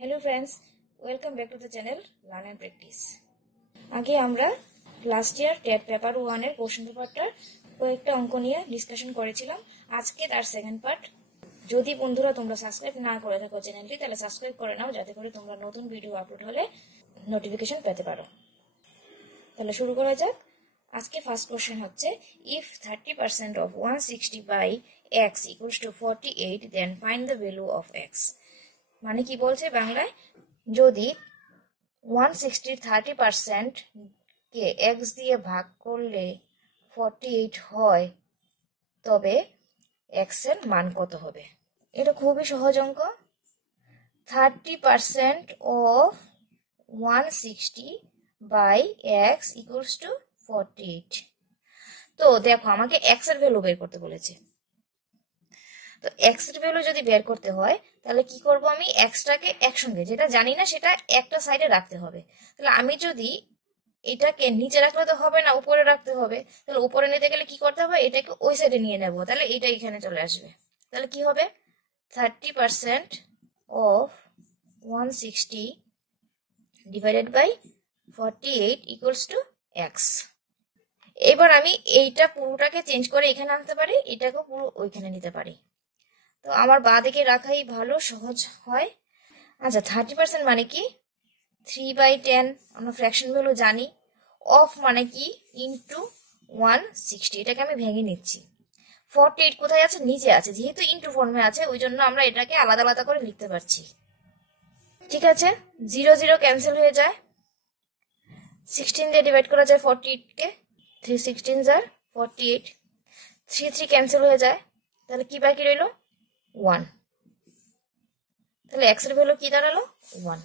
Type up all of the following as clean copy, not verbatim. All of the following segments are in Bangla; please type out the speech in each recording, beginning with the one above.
Hello friends, welcome back to the channel Learn and Practice. আগে আমরা লাস্ট ইয়ার টেট পেপার 1 এর কোশ্চেন পেপারটার কয়েকটা অঙ্ক নিয়ে ডিসকাশন করেছিলাম। আজকে তার সেকেন্ড পার্ট। যদি বন্ধুরা তোমরা সাবস্ক্রাইব না করে থাকো চ্যানেলটি, তাহলে সাবস্ক্রাইব করে নাও যাতে করে তোমরা নতুন ভিডিও আপলোড হলে নোটিফিকেশন পেতে পারো। তাহলে শুরু করা যাক। আজকে ফার্স্ট কোশ্চেন হচ্ছে if 30% of 160 by x equals to 48 then find the value of x। মানে কি বলছে বাংলায়, যদি 160 30% কে x দিয়ে ভাগ করলে 48 হয় তবে x এর মান কত হবে। এটা খুবই সহজ অঙ্ক। 30% of 160 by x equals to 48। তো দেখো আমাকে x এর ভ্যালু বের করতে বলেছে। তো x এর ভ্যালু যদি বের করতে হয় তাহলে কি করব, আমি x টাকে একসঙ্গে, যেটা জানি না সেটা একটা সাইডে রাখতে হবে। তাহলে আমি যদি এটাকে নিচে রাখলে তো হবে না, উপরে রাখতে হবে। তাহলে উপরে নিতে গেলে কি করতে হবে, এটাকে ওই সাইডে নিয়ে নেব। তাহলে এটা এখানে চলে আসবে। তাহলে কি হবে, 30% of 160 divided by 48 equals to x। এবার আমি এইটা পুরোটাকে চেঞ্জ করে এখানে আনতে পারি, এটাকে পুরো ওইখানে নিতে পারি। তো আমার বাঁ দিকে রাখাই ভালো, সহজ হয়। আচ্ছা, 30% মানে কি 3/10, আমরা ফ্র্যাকশন ভ্যালু জানি। অফ মানে কি ইন্টু 160, এটাকে আমি ভেঙে নিচ্ছি। 48 কোথায় আছে, নিচে আছে, যেহেতু ইন্টু ফর্মে আছে ওই জন্য আমরা এটাকে আলাদা আলাদা করে লিখতে পারছি। ঠিক আছে, 0 0 ক্যান্সেল হয়ে যায়। 16 দিয়ে ডিভাইড করা যায় 48 কে, 3 16 আর 48, 3 3 ক্যান্সেল হয়ে যায়। তাহলে কি বাকি রইল, 1। তাহলে x এর ভ্যালু কি দাঁড়ালো, 1।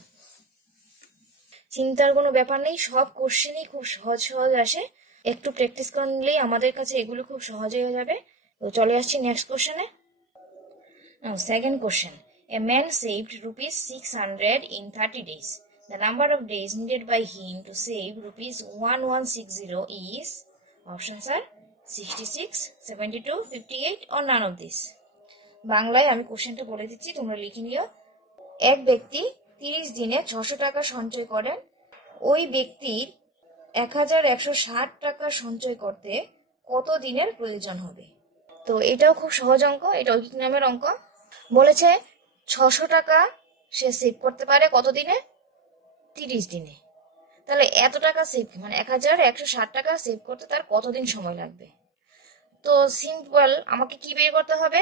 চিন্তার কোনো ব্যাপার নেই, সব কোশ্চেনই খুব সহজ সহজ আসে। একটু প্র্যাকটিস করলেই আমাদের কাছে এগুলো খুব সহজ হয়ে যাবে। তো চলে আসছি নেক্সট কোশ্চেনে। Now second question, a man saved rupees 600 in 30 days. The number of days needed by him to save rupees 1160 is, options are 66, 72, 58 or none of this। বাংলায় আমি কোশ্চেনটা বলে দিচ্ছি, তোমরা লিখে নিও। এক ব্যক্তি 30 দিনে 600 টাকা সঞ্চয় করেন। ওই ব্যক্তির 1160 টাকা সঞ্চয় করতে কত দিনের প্রয়োজন হবে। তো এটাও খুব সহজ অঙ্ক, এটা ঐকিক নামের অঙ্ক। বলেছে 600 টাকা সে সেভ করতে পারে কত দিনে, 30 দিনে। তাহলে এত টাকা সেভ মানে 1160 টাকা সেভ করতে তার কতদিন সময় লাগবে। তো সিম্পল, আমাকে কি বের করতে হবে,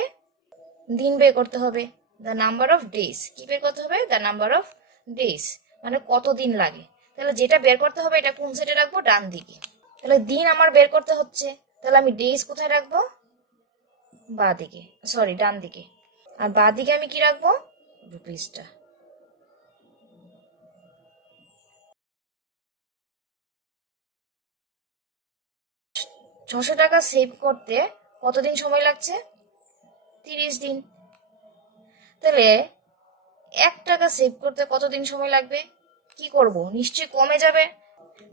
দিন বের করতে হবে। দ্য নাম্বার অফ ডেজ, কি বের করতে হবে, দ্য নাম্বার অফ ডেজ মানে কত দিন লাগে। তাহলে যেটা বের করতে হবে এটা কোন সাইডে রাখবো, ডান দিকে। তাহলে দিন আমার বের করতে হচ্ছে, তাহলে আমি ডেজ কোথায় রাখবো, বাঁ দিকে, সরি ডান দিকে। আর বাঁ দিকে আমি কি রাখবো, রুপিসটা। ছশো টাকা সেভ করতে কতদিন সময় লাগছে, 30 দিন। তাহলে 1 টাকা সেভ করতে কতদিন সময় লাগবে, কি করব, নিশ্চয়ই কমে যাবে।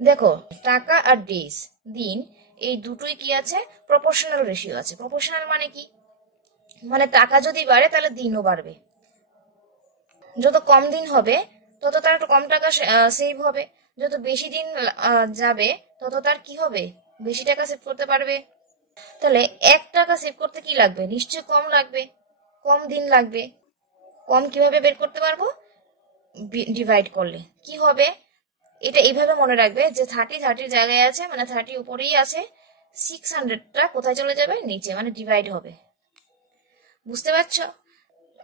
দেখো টাকা আর ডেজ, দিন, এই দুটোই কি আছে, প্রপোর্শনাল রেশিও আছে। প্রপোর্শনাল মানে কি, মানে টাকা যদি বাড়ে তাহলে দিনও বাড়বে। যত কম দিন হবে তত তার কম টাকা সেভ হবে, যত বেশি দিন যাবে তত তার কি হবে, বেশি টাকা সেভ করতে পারবে। তাহলে 1 টাকা সেভ করতে কি লাগবে, নিশ্চয়ই কম লাগবে, কম দিন লাগবে। কম কিভাবে বের করতে পারবো, ডিভাইড করলে কি হবে, এটা এইভাবে মনে রাখবে যে 30 জায়গায় আছে, মানে 30 উপরেই আছে, 600টা কোথায় চলে যাবে, নিচে, মানে ডিভাইড হবে। বুঝতে পারছো,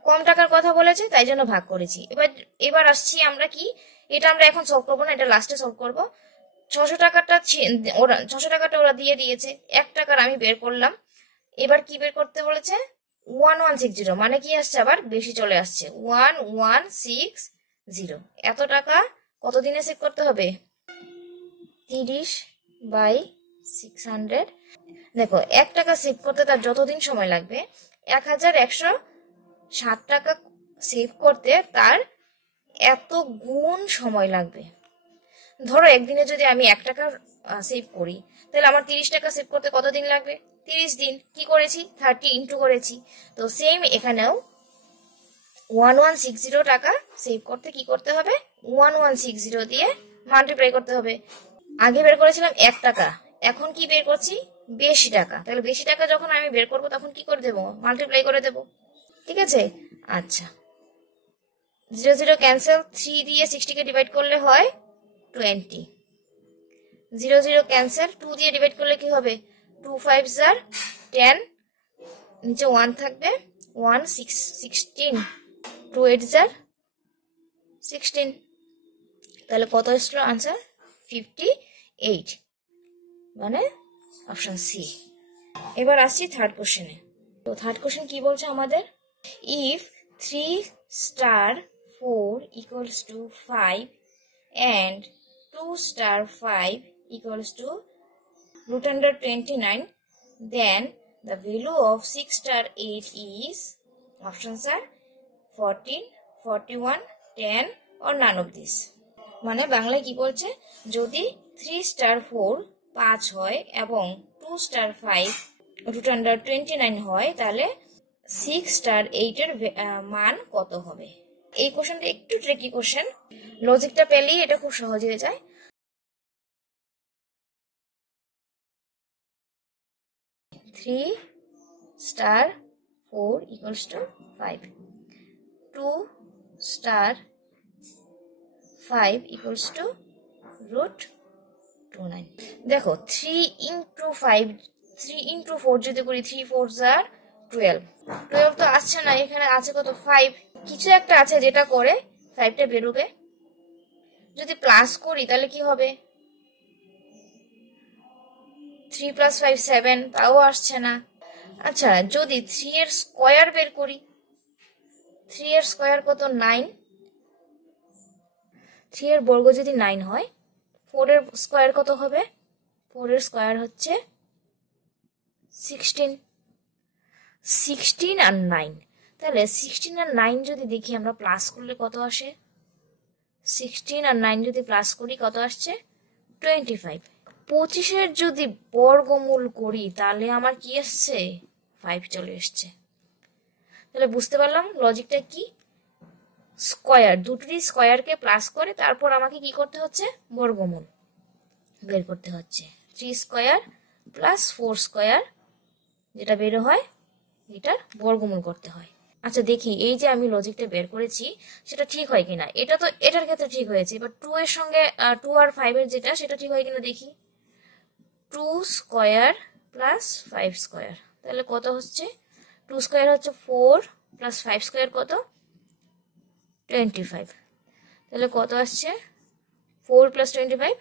কম টাকার কথা বলেছে তাই জন্য ভাগ করেছি। এবার আসছি আমরা কি, এটা আমরা এখন সলভ করবো না, এটা লাস্টে সলভ করবো। 600 টাকাটা ওরা দিয়ে দিয়েছে, 1 টাকার আমি বের করলাম। এবার কি বের করতে বলেছে, 1160, মানে কি আসছে, আবার বেশি চলে আসছে, 1160। এত টাকা কত দিনে সেভ করতে হবে, 30/600। দেখো 1 টাকা সেভ করতে তার যতদিন সময় লাগবে, 1160 টাকা সেভ করতে তার এত গুণ সময় লাগবে। ধরো একদিনে যদি আমি 1 টাকা সেভ করি তাহলে আমার 30 টাকা সেভ করতে কতদিন লাগবে, 30 দিন। কি করেছি, 30 ইন্টু করেছি। তো সেম এখানেও 1160 টাকা সেভ করতে কি করতে হবে, 1160 দিয়ে মাল্টিপ্লাই করতে হবে। আগে বের করেছিলাম 1 টাকা, এখন কি বের করছি, বেশি টাকা। তাহলে বেশি টাকা যখন আমি বের করব তখন কি করে দেবো, মাল্টিপ্লাই করে দেবো। ঠিক আছে, আচ্ছা 0 0 ক্যান্সেল, 3 দিয়ে 60 কে ডিভাইড করলে হয় 20, 0 0 ক্যান্সেল, 2 দিয়ে ডিভাইড করলে কি হবে, 2 5 jar 10, নিচে 1 থাকবে, 1 6 16, 2 8 jar 16, তাহলে কত আসলো আনসার, 58, মানে অপশন সি। এবার আসছি থার্ড কোশ্চেনে। তো থার্ড কোশ্চেন কি বলছে আমাদের, if 3 star 4 equals to 5 and 2 star 5 equals to root under 29, then the value of 6 star 8 is, options are 14, 41, 10 or none of this. মানে বাংলায় কি বলছে, যদি 3 star 4 5 হয় এবং 2 star 5 root under 29 হয়, তাহলে 6 star 8 এর মান কত হবে। এই কোশ্চেনটা একটু ট্রিকি কোশ্চেন, লজিকটা পেলেই এটা খুব সহজ হয়ে যায়। 3 star 4 equals to 5, 2 star 5 equals to root 29। দেখো 3 into 5, 3 into 4 যদি করি, 3 4 jar 12, 12 তো আসছে না, এখানে আছে কত 5, কিছু একটা আছে যেটা করে 5টা বেরোবে। যদি প্লাস করি তাহলে কি হবে, 3 + 5 7, তাও আসছে না। আচ্ছা যদি 3 এর স্কয়ার বের করি, 3 এর স্কয়ার কত 9, 3 এর বর্গ যদি 9 হয়, 4 এর স্কয়ার কত হবে, 4 এর স্কয়ার হচ্ছে 16, 16 আর 9, তাহলে 16 আর 9 যদি দেখি আমরা প্লাস করলে কত আসে, 16 আর 9 যদি প্লাস করি কত আসছে 25, 25 এর যদি বর্গমূল করি তাহলে আমার কি আসছে 5 চলে এসছে। তাহলে বুঝতে পারলাম লজিকটা কি, স্কয়ার, দুটোরই স্কয়ারকে প্লাস করে তারপর আমাকে কি করতে হচ্ছে, বর্গমূল বের করতে হচ্ছে। 3 স্কয়ার প্লাস 4 স্কয়ার যেটা বের হয় এটার বর্গমূল করতে হয়। আচ্ছা দেখি এই যে আমি লজিকটা বের করেছি সেটা ঠিক হয় কিনা, এটা তো এটার ক্ষেত্রে ঠিক হয়েছে, এবার 2 এর সঙ্গে 2 আর 5 এর যেটা সেটা ঠিক হয় কিনা দেখি, 2 স্কয়ার প্লাস 5 স্কয়ার, তাহলে কত হচ্ছে, 2 স্কয়ার হচ্ছে 4 প্লাস 5 স্কয়ার কত 25, তাহলে কত আসছে 4 + 25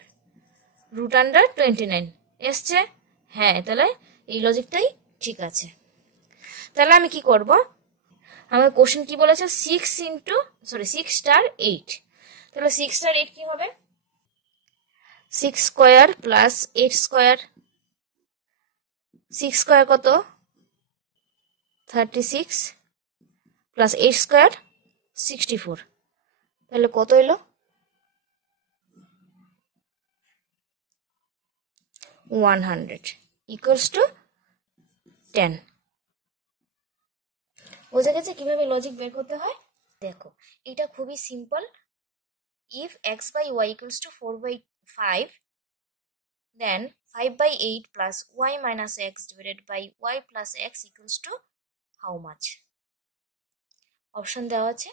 root under 29 এসছে। হ্যাঁ, তাহলে এই লজিকটাই ঠিক আছে। তাহলে আমি কি করব, আমার কোশ্চেন কি বলেছে, 6 star 8, তাহলে 6 star 8 কি হবে, 6 স্কয়ার প্লাস 8 স্কয়ার, 6 স্কয়ার কত 36 প্লাস 8 স্কয়ার 64, তাহলে কত এলো 100 equals to 10। বোঝা গেছে কিভাবে লজিক বের করতে হয়। দেখো এটা খুবই simple, if x/y equals to 4/5, then 5/8 plus y minus x divided by y plus x equals to how much? Option দেওয়া আছে।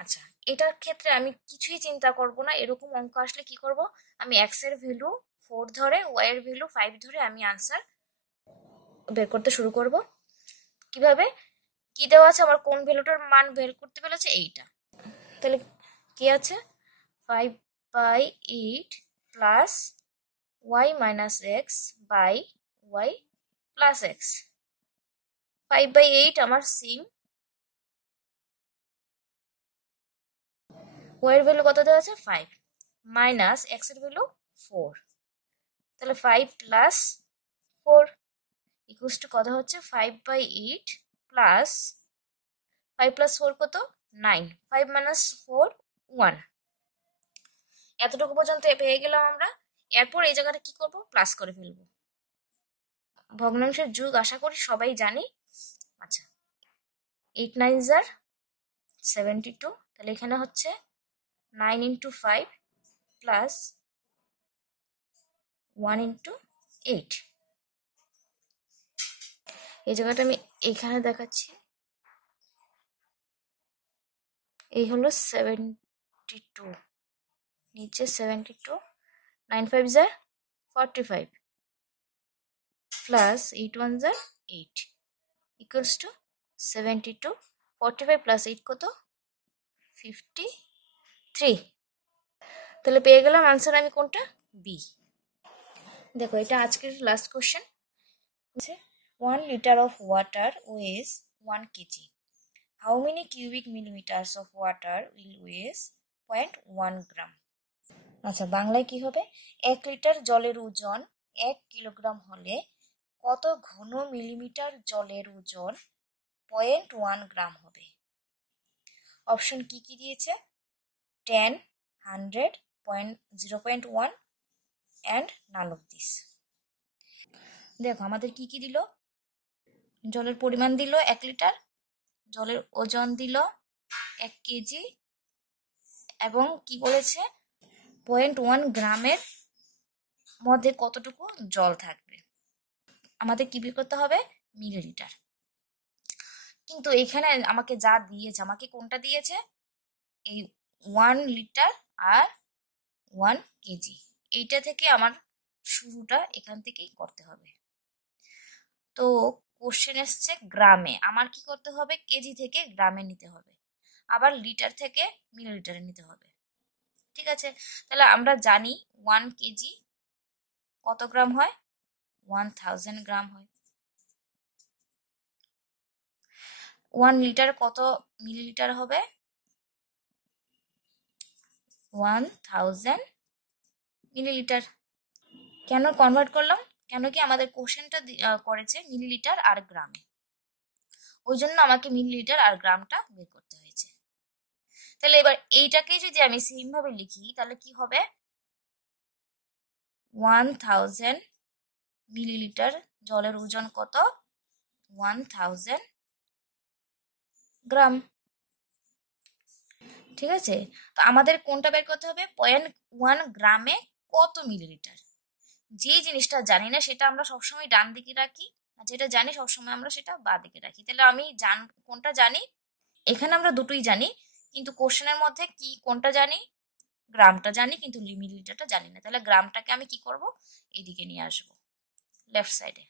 আচ্ছা এটার ক্ষেত্রে আমি কিছুই চিন্তা করব না, এরকম অঙ্ক আসলে কি করব, আমি x এর ভ্যালু 4 ধরে y এর ভ্যালু 5 ধরে আমি আনসার বের করতে শুরু করব। কিভাবে, কি দেওয়া আছে, আমার কোন ভ্যালুটার মান বের করতে বলেছে এইটা, তাহলে কি আছে 5/8 plus y minus x by y plus x, 5/8 আমার সিম, y এর ভ্যালু কত দেওয়া আছে 5 মাইনাস x এর ভ্যালু 4, তাহলে 5 প্লাস 4 ইকুয়ালস টু কত হচ্ছে 5/8 প্লাস 5 প্লাস 4 কত 9, 5 মাইনাস 4 1, এতটুকু পর্যন্ত পেয়ে গেলাম আমরা। এরপর এই জায়গাটা কি করব, প্লাস করে ফেলবো, ভগ্নাংশের যুগ আশা করি সবাই জানি। আচ্ছা 8 9 jar 72, তাহলে এখানে হচ্ছে 9 × 5 প্লাস 1 × 8। এই জায়গাটা আমি এখানে দেখাচ্ছি। এই হলো 72, নিচে 72, 9 5 = 45 প্লাস 8 1 = 8 ইকুয়ালস টু 72। 45 প্লাস 8 কত? 53। তাহলে পেয়ে গেলাম আনসার আমি কোনটা? বি। দেখো এটা আজকের last question. 1 liter of water weighs 1 kg. How many cubic millimeters of water will weighs 0.1 gram? আচ্ছা, বাংলায় কি হবে? 1 লিটার জলের ওজন 1 কিলোগ্রাম হলে কত ঘন মিলিমিটার জলের ওজন 0.1 গ্রাম হবে? অপশন কি কি দিয়েছে? 10, 100, 0.1 and none of this. দেখো আমাদের কি কি দিল? জলের পরিমাণ দিল 1 লিটার, জলের ওজন দিল 1 কেজি, এবং কি বলেছে 0.1 গ্রামের মধ্যে কতটুকু জল থাকবে। আমাদের কি বের করতে হবে? মিলিলিটার। কিন্তু এখানে আমাকে যা দিয়েছে, আমাকে কোনটা দিয়েছে? এই 1 লিটার আর 1 কেজি, এইটা থেকে আমার শুরুটা এখান থেকেই করতে হবে। তো কোশ্চেন এসছে গ্রামে, আমার কি করতে হবে? কেজি থেকে গ্রামে নিতে হবে, আবার লিটার থেকে মিলিলিটারে নিতে হবে। ঠিক আছে, তাহলে আমরা জানি 1 কেজি কত গ্রাম হয়? 1000 গ্রাম হয়। 1 লিটার কত মিলিলিটার হবে? 1000 মিলিলিটার। কেন কনভার্ট করলাম? কেন কি আমাদের কোশ্চেনটা করেছে মিলিলিটার আর গ্রামে, ওই জন্য আমাকে মিলিলিটার আর গ্রামটা বের করতে হয়েছে। তাহলে এবার এইটাকে যদি আমি সেম ভাবে লিখি তাহলে কি হবে? 1000 মিলিলিটার জলের ওজন কত? 1000 গ্রাম। ঠিক আছে, তো আমাদের কোনটা বের করতে হবে? 0.1 গ্রামে কত মিলিলিটার। যে জিনিসটা জানি না সেটা আমরা সবসময় ডান দিকে রাখি, আর যেটা জানি সবসময় আমরা সেটা বাঁ দিকে রাখি। তাহলে আমি কোনটা জানি? এখানে আমরা দুটোই জানি, কিন্তু কোশ্চেনের মধ্যে কি কোনটা জানি? গ্রামটা জানি, কিন্তু মিলিলিটারটা জানি না। তাহলে গ্রামটাকে আমি কি করব? এইদিকে নিয়ে আসবো, লেফট সাইডে।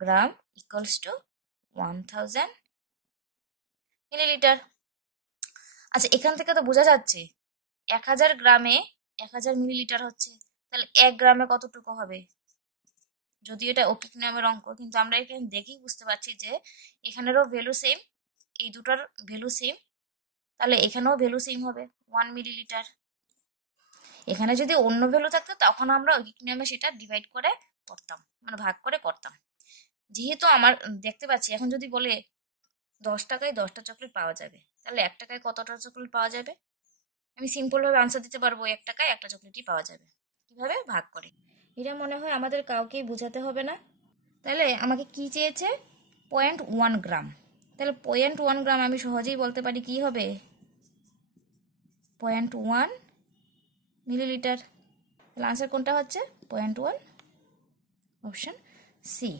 গ্রাম ইকুয়ালস টু 1000 মিলিলিটার। আচ্ছা, এখান থেকে তো বোঝা যাচ্ছে 1000 গ্রামে 1000 মিলিলিটার হচ্ছে, তাহলে 1 গ্রামে কতটুকু হবে? যদিও এটা অকিক নিয়মের অঙ্ক, কিন্তু আমরা এখানে দেখেই বুঝতে পারছি যে এখানেরও ভ্যালু সেম, এই দুটার ভ্যালু সেম, তাহলে এখানেও ভ্যালু সেম হবে 1 মিলিলিটার। এখানে যদি অন্য ভ্যালু থাকতো তখন আমরা অকিক নিয়মে সেটা ডিভাইড করে করতাম, মানে ভাগ করে করতাম। যেহেতু আমার দেখতে পাচ্ছি এখন যদি বলে 10 টাকায় 10টা চকলেট পাওয়া যাবে, তাহলে 1 টাকায় কতটা চকলেট পাওয়া যাবে? আমি সিম্পল ভাবে আনসার দিতে পারবো 1 টাকায় একটা চকলেটই পাওয়া যাবে। কিভাবে? ভাগ করে। এটা মনে হয় আমাদের কাউকেই বোঝাতে হবে না। তাহলে আমাকে কি চেয়েছে? 0.1 গ্রাম। তাহলে 0.1 গ্রাম আমি সহজেই বলতে পারি কি হবে? 0.1 মিলিলিটার। তাহলে আনসার কোনটা হচ্ছে? 0.1, অপশন সি।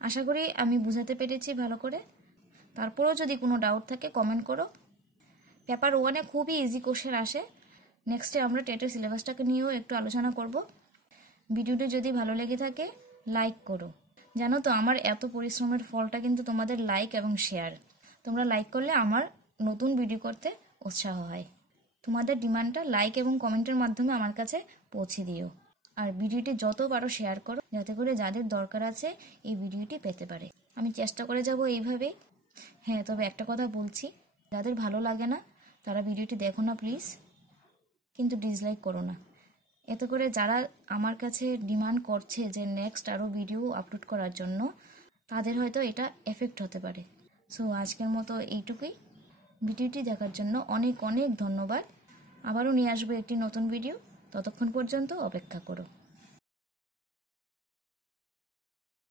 আশা করি আমি বুঝাতে পেরেছি ভালো করে। তারপরেও যদি কোনো ডাউট থাকে কমেন্ট করো। পেপার 1-এ খুবই ইজি কোশ্চেন আসে। নেক্সটে আমরা টেটের সিলেবাসটাকে নিয়েও একটু আলোচনা করব। ভিডিওটি যদি ভালো লেগে থাকে লাইক করো। জানো তো আমার এত পরিশ্রমের ফলটা কিন্তু তোমাদের লাইক এবং শেয়ার। তোমরা লাইক করলে আমার নতুন ভিডিও করতে উৎসাহ হয়। তোমাদের ডিমান্ডটা লাইক এবং কমেন্টের মাধ্যমে আমার কাছে পৌঁছে দিও। আর ভিডিওটি যত পারো শেয়ার করো, যাতে করে যাদের দরকার আছে এই ভিডিওটি পেতে পারে। আমি চেষ্টা করে যাব এইভাবেই। হ্যাঁ, তবে একটা কথা বলছি, যাদের ভালো লাগে না তারা ভিডিওটি দেখো না প্লিজ, কিন্তু ডিসলাইক করো না। এতে করে যারা আমার কাছে ডিমান্ড করছে যে নেক্সট আরও ভিডিও আপলোড করার জন্য, তাদের হয়তো এটা এফেক্ট হতে পারে। সো আজকের মতো এইটুকুই। ভিডিওটি দেখার জন্য অনেক অনেক ধন্যবাদ। আবারও নিয়ে আসবো একটি নতুন ভিডিও, ততক্ষণ পর্যন্ত অপেক্ষা করো।